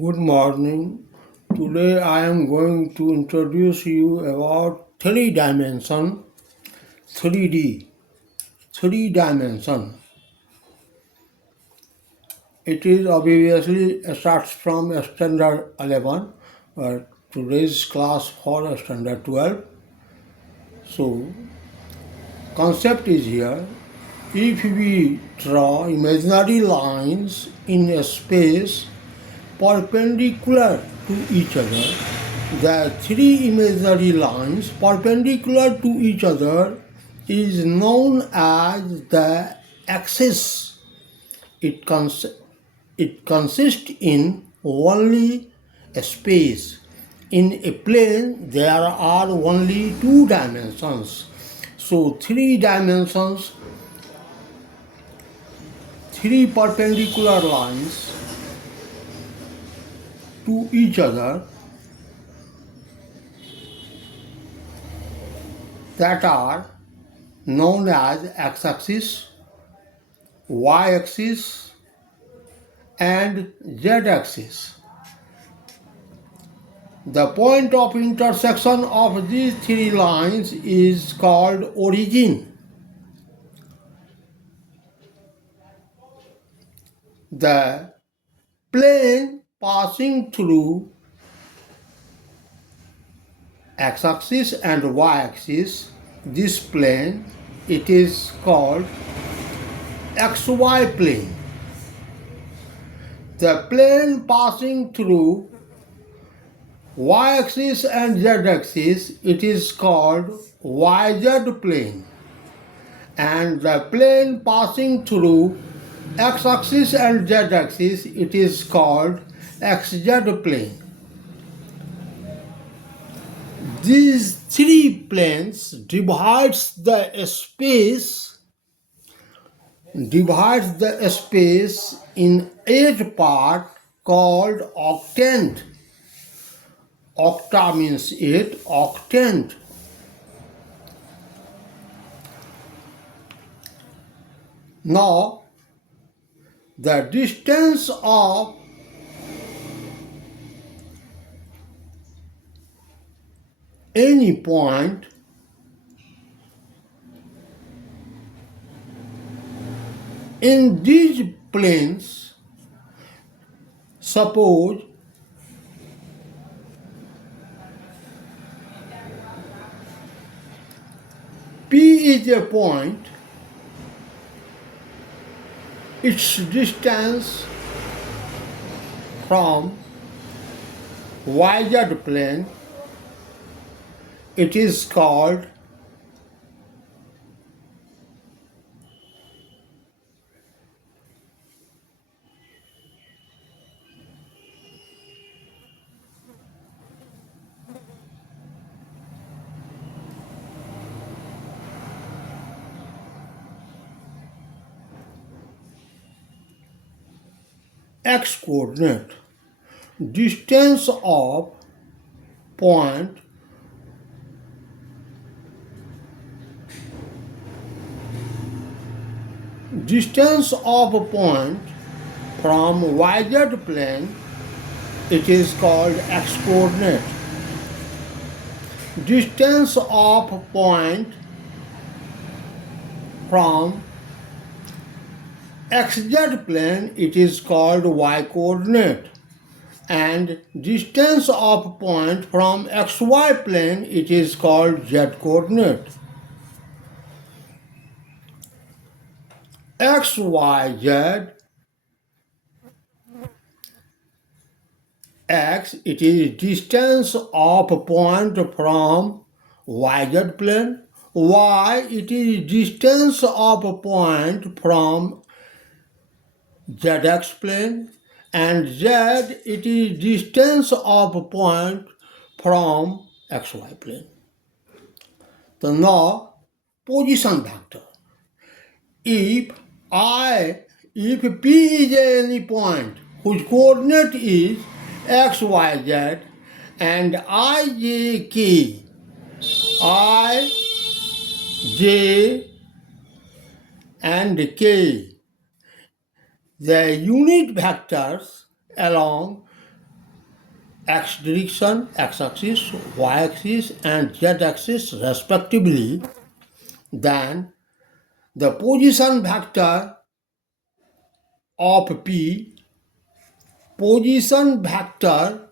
Good morning. Today I am going to introduce you about three dimension, 3D, three dimension. It is obviously starts from standard 11, but today's class for standard 12. So concept is here. If we draw imaginary lines in a space perpendicular to each other, the three imaginary lines perpendicular to each other is known as the axis. It, it consists in only a space. In a plane, there are only two dimensions. So, three dimensions, three perpendicular lines to each other that are known as x-axis, y-axis, and z-axis. The point of intersection of these three lines is called origin. The plane passing through x-axis and y-axis, this plane, it is called XY plane. The plane passing through y-axis and z-axis, it is called YZ plane. And the plane passing through x-axis and z-axis, it is called XZ plane. These three planes divides the space in 8 parts called octant. Octa means 8, octant. Now, the distance of any point in these planes, suppose P is a point, its distance from YZ plane, it is called x coordinate. Distance of point from YZ plane, it is called x coordinate. Distance of point from XZ plane, it is called y coordinate. And distance of point from XY plane, it is called z coordinate. X, Y, Z, X, it is distance of point from YZ plane. Y, it is distance of point from ZX plane. And Z, it is distance of point from XY plane. So now, position vector. If P is any point whose coordinate is x, y, z, and I, j, and k, the unit vectors along x direction, x-axis, y-axis and z-axis respectively, then the position vector of P, position vector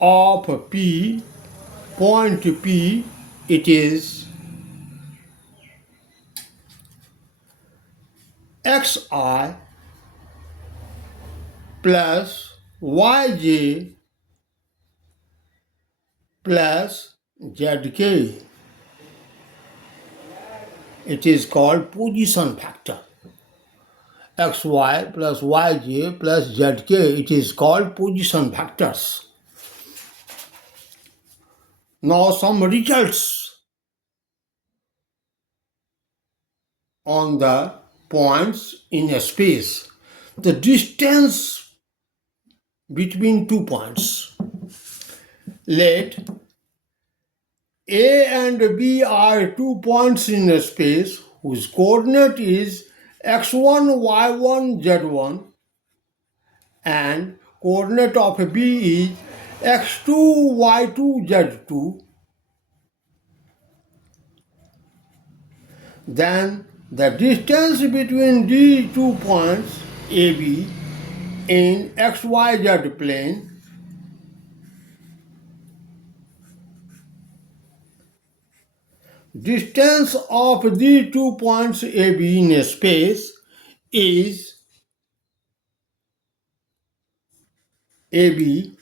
of P, point P, it is xi plus yj plus zk. It is called position vector. xy plus yj plus zk, it is called position vectors. Now some results on the points in a space. The distance between 2 points. Let A and B are 2 points in a space whose coordinate is x1, y1, z1 and coordinate of B is x2, y2, z2. Then the distance between these 2 points AB in xyz plane distance of these 2 points AB in a space is AB,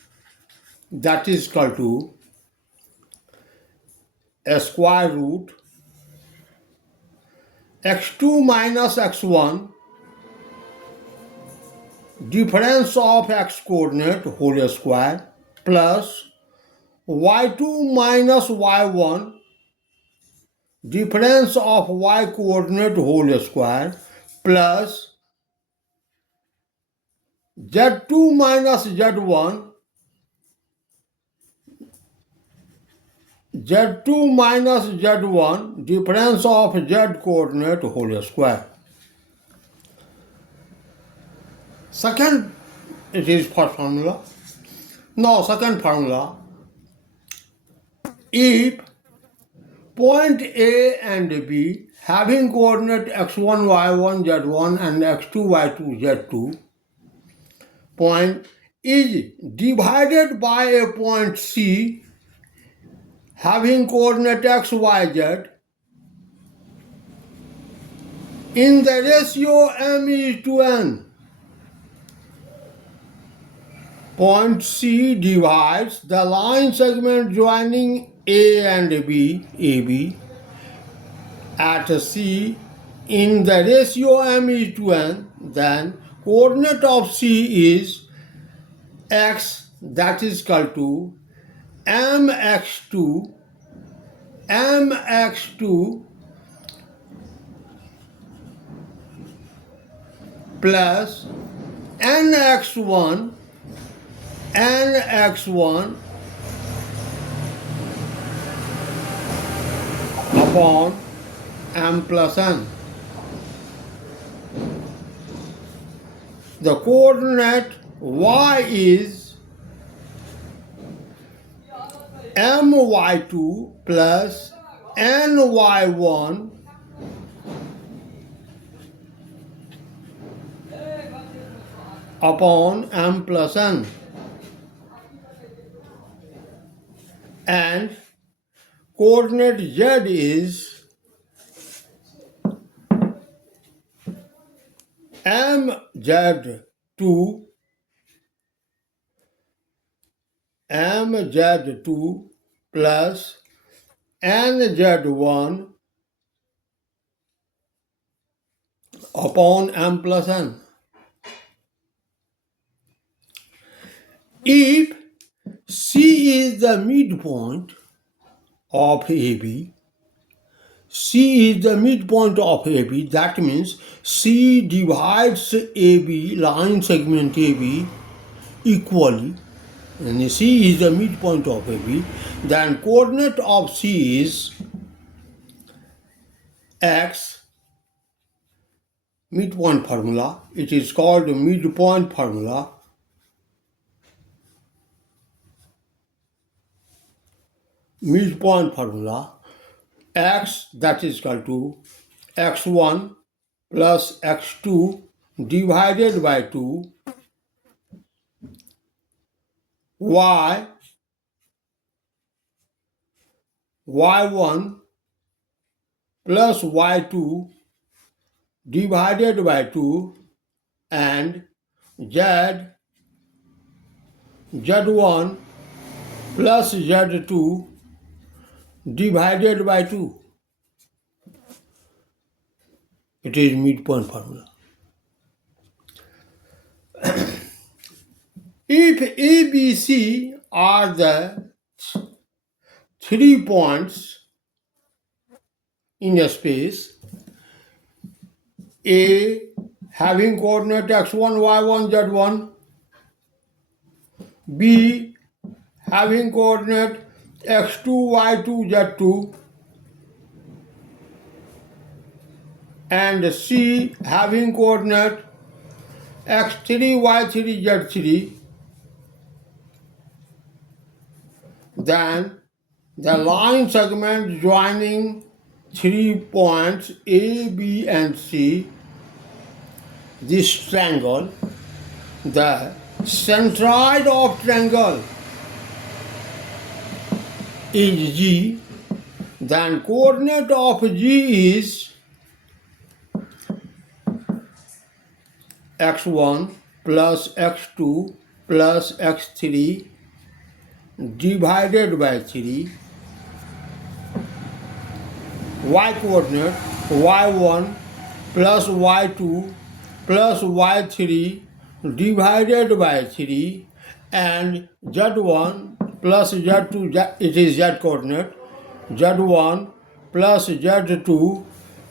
that is equal to a square root x2 minus x1 difference of x coordinate whole square plus y2 minus y1 difference of y coordinate whole square plus z2 minus z1 z2 minus z1 difference of z coordinate whole square. Second, it is first formula. Now second formula, if point A and B having coordinate x1, y1, z1 and x2, y2, z2, point is divided by a point C having coordinate x, y, z in the ratio m is to n. Point C divides the line segment joining A and B, AB, at C in the ratio m is to n, then coordinate of C is x, that is equal to mx2 plus nx1 upon m plus n. The coordinate y is my2 plus ny1 upon m plus n, and coordinate z is mz2 plus nz1 upon m plus n. If C is the midpoint of AB, C is the midpoint of AB, that means C divides AB, line segment AB, equally, and C is the midpoint of AB, then coordinate of C is x, midpoint formula, it is called midpoint formula, midpoint formula. X, that is equal to x1 plus x2 divided by 2, y, y1 plus y2 divided by 2, and z, z1 plus z2 divided by 2. It is midpoint formula. If A, B, C are the 3 points in a space, A having coordinate x1, y1, z1, B having coordinate x2, y2, z2, and C having coordinate x3, y3, z3, then the line segment joining 3 points A, B, and C, this triangle, the centroid of triangle is G, then coordinate of G is x1 plus x2 plus x3 divided by 3, y coordinate y1 plus y2 plus y3 divided by 3, and z1 plus z2, it is z coordinate, z1 plus z2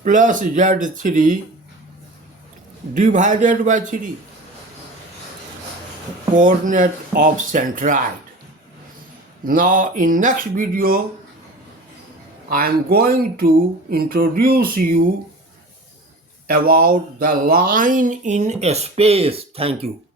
plus z3 divided by 3, coordinate of centroid. Now in next video I am going to introduce you about the line in a space. Thank you.